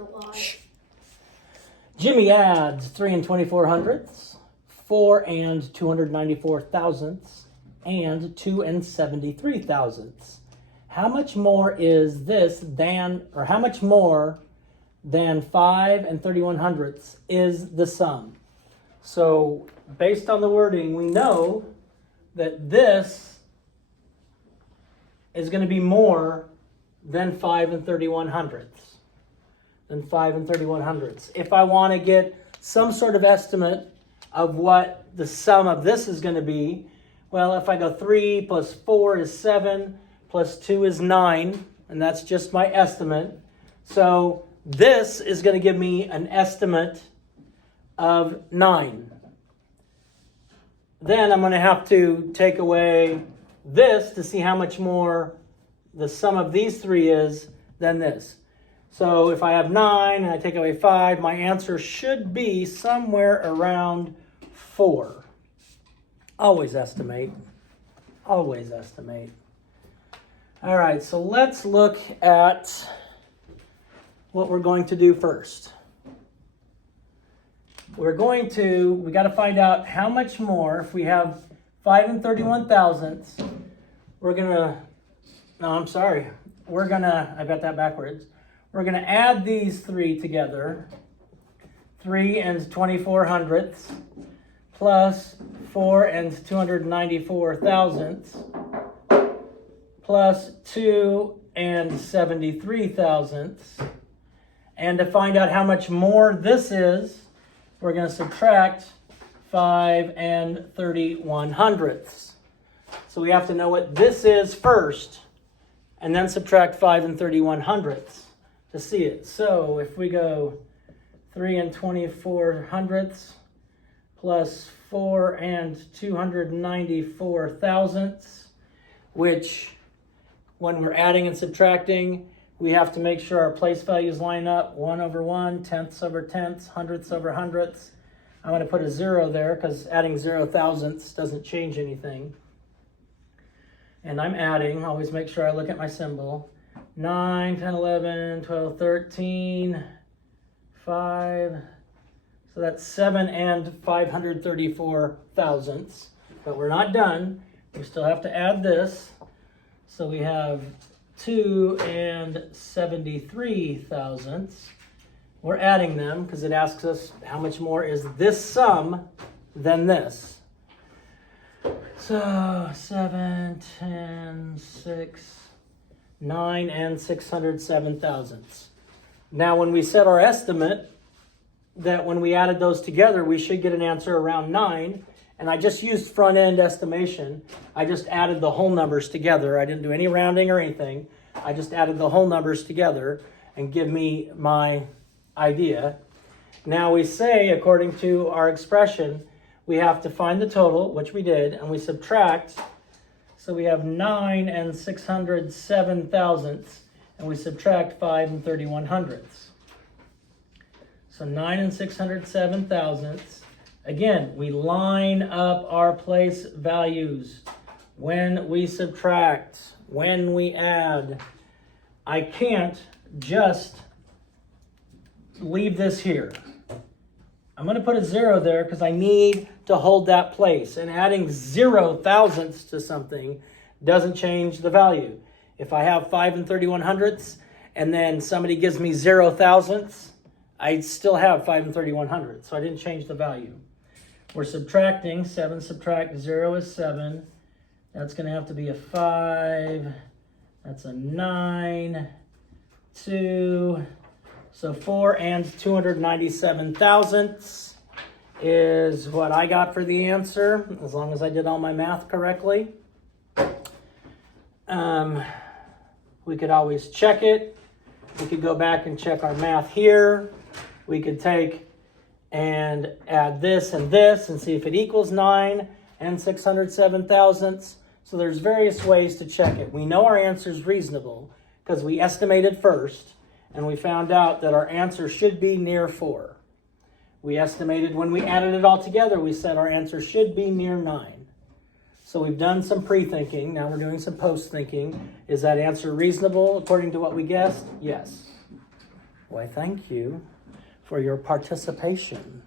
a lot. Jimmy adds 3 and 24 hundredths, 4 and 294 thousandths, and 2 and 73 thousandths. How much more is this than, or how much more than 5 and 31 hundredths is the sum? So based on the wording, we know that this is going to be more than 5 and 31 hundredths. Than 5 and 31 hundredths. If I want to get some sort of estimate of what the sum of this is going to be, well, if I go 3 plus 4 is 7, plus 2 is 9, and that's just my estimate. So this is going to give me an estimate of 9. Then I'm going to have to take away this to see how much more the sum of these three is than this. So if I have 9 and I take away 5, my answer should be somewhere around 4. Always estimate. Always estimate. All right, so let's look at what we're going to do first. We got to find out how much more, if we have 5 and 31 thousandths, I got that backwards. We're going to add these three together, 3 and 24 hundredths, plus 4 and 294 thousandths, plus 2 and 73 thousandths. And to find out how much more this is, we're going to subtract 5 and 31 hundredths. So we have to know what this is first, and then subtract 5 and 31 hundredths to see it. So if we go 3 and 24 hundredths plus 4 and 294 thousandths, which when we're adding and subtracting, we have to make sure our place values line up. 1 over 1, tenths over tenths, hundredths over hundredths. I'm going to put a 0 there because adding 0 thousandths doesn't change anything. And I'm adding, always make sure I look at my symbol. 9, 10, 11, 12, 13, 5. So that's 7 and 534 thousandths. But we're not done. We still have to add this. So we have 2 and 73 thousandths. We're adding them because it asks us how much more is this sum than this. So 7, 10, 6, 9, and 607 thousandths. Now when we set our estimate, that when we added those together, we should get an answer around 9. And I just used front end estimation. I just added the whole numbers together. I didn't do any rounding or anything. I just added the whole numbers together and give me my idea. Now we say, according to our expression, we have to find the total, which we did, and we subtract. So we have 9 and 607 thousandths, and we subtract 5 and 31 hundredths. So 9 and 607 thousandths. Again, we line up our place values. When we subtract, when we add, I can't just leave this here. I'm going to put a 0 there because I need to hold that place. And adding 0 thousandths to something doesn't change the value. If I have 5 and 31 hundredths and then somebody gives me 0 thousandths, I still have 5 and 31 hundredths. So I didn't change the value. We're subtracting. 7 subtract 0 is 7. That's going to have to be a 5. That's a 9. 2. So 4 and 297 thousandths is what I got for the answer, as long as I did all my math correctly. We could always check it. We could go back and check our math here. We could take and add this and see if it equals 9 and 607 thousandths. So there's various ways to check it. We know our answer is reasonable because we estimated first, and we found out that our answer should be near 4. We estimated when we added it all together, we said our answer should be near 9. So we've done some pre-thinking. Now we're doing some post-thinking. Is that answer reasonable according to what we guessed? Yes. Well, I thank you for your participation.